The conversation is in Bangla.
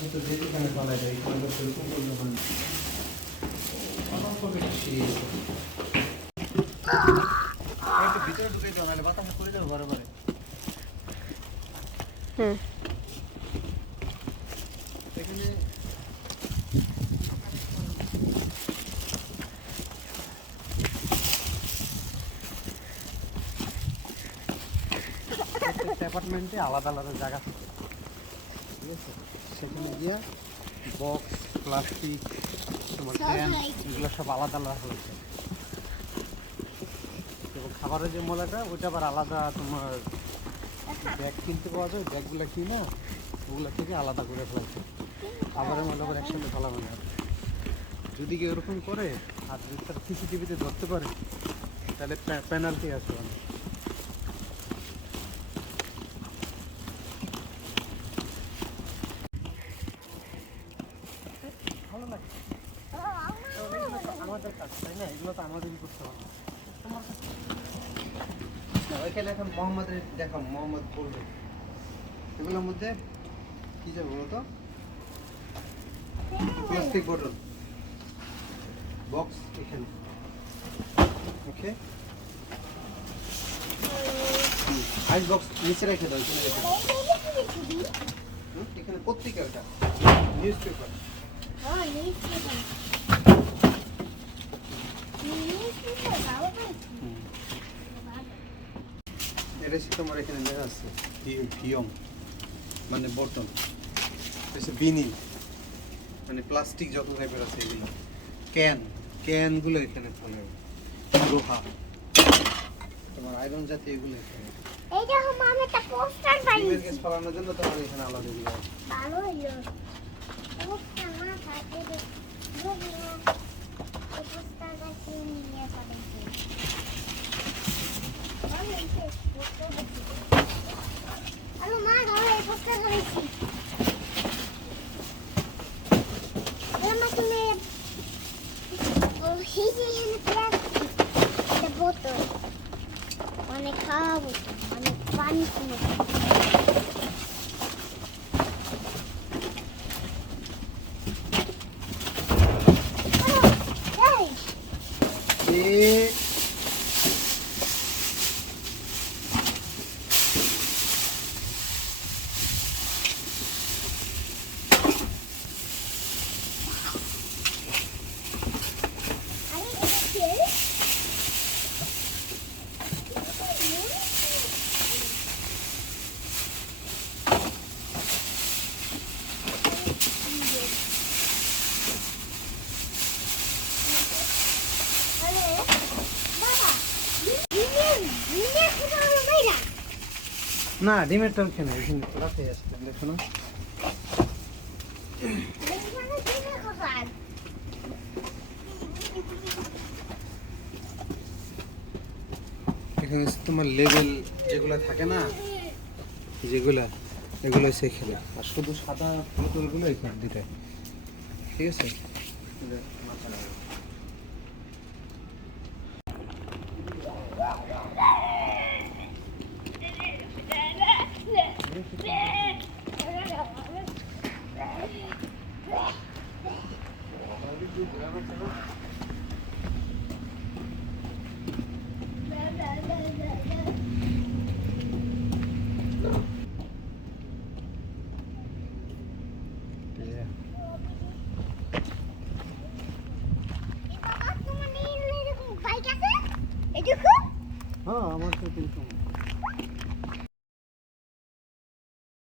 তো যেখানে পালা যায় এখানে তো সেরকম করলে মানে অনেক বেশি একটু ভিতরে ঢুকে দাও নাহলে বাতাসে পড়ে যাবে ঘরে ঘরে। এখানে অ্যাপার্টমেন্টে আলাদা আলাদা জায়গা থাকে, ঠিক আছে? সেখানে গিয়ে বক্স, প্লাস্টিক, তোমার ক্যান এগুলো সব আলাদা আলাদা হয়েছে। এবং খাবারের যে মলাটা ওইটা আবার আলাদা তোমার ব্যাগ কিনতে পাওয়া যায়, ব্যাগগুলো কিনা ওগুলো থেকে আলাদা করে ফেলছে। খাবারের মধ্যে আবার একসাথে ফেলা মানে যদি কেউ এরকম করে আর যদি তারা সিসিটিভিতে ধরতে পারে তাহলে পেনাল্টি আছে অনেক। ভালো লাগে আমাদের কাজ, তাই না? এগুলো তো আমাদেরই করতে হবে। ওইখানে এখন মোহাম্মদের দেখো, মোহাম্মদ পড়বে এগুলোর মধ্যে কি যাবে বলো তো? প্লাস্টিক বোতল, বক্স এখানে, ওকে? আইস বক্স নিচে রেখে দাও, এখানে রেখে দাও। এখানে পত্রিকা, ওটা নিউজ পেপার। এটা তোমার এখানে লেখা আছে ভিয়ম মানে বর্তন, বিনিল মানে প্লাস্টিক যত টাইপের আছে এগুলো, ক্যানগুলো এখানে ফেলে, লোহা, তোমার আয়রন জাতীয় এগুলো এখানে। এই দেখো মা, আমি একটা পোস্টার বানিয়েছি। গ্যাস ফলানোর জন্য তোমার এখানে আলাদা এগুলো আছে। ভালো হলো পোস্টার মা থাকে দেখো এই পোস্টারটা কি নিয়ে পড়েছি আমি এই পোস্টার দেখি। আরে মা দাও, এই পোস্টার বানিয়েছি। মা তুমি ও হিজি এনে প্লাস্টিক এটা বোতল অনেক খাওয়াবো, অনেক পানি কিনে না, ডিমের টল কেন এখানে রাতে আসলাম, দেখো না এখানে তোমার লেবেল যেগুলো থাকে না, যেগুলা এগুলো সেখানে, আর শুধু সাদা বোতলগুলো এখানে দিতে, ঠিক আছে? হ্যাঁ, আমার তো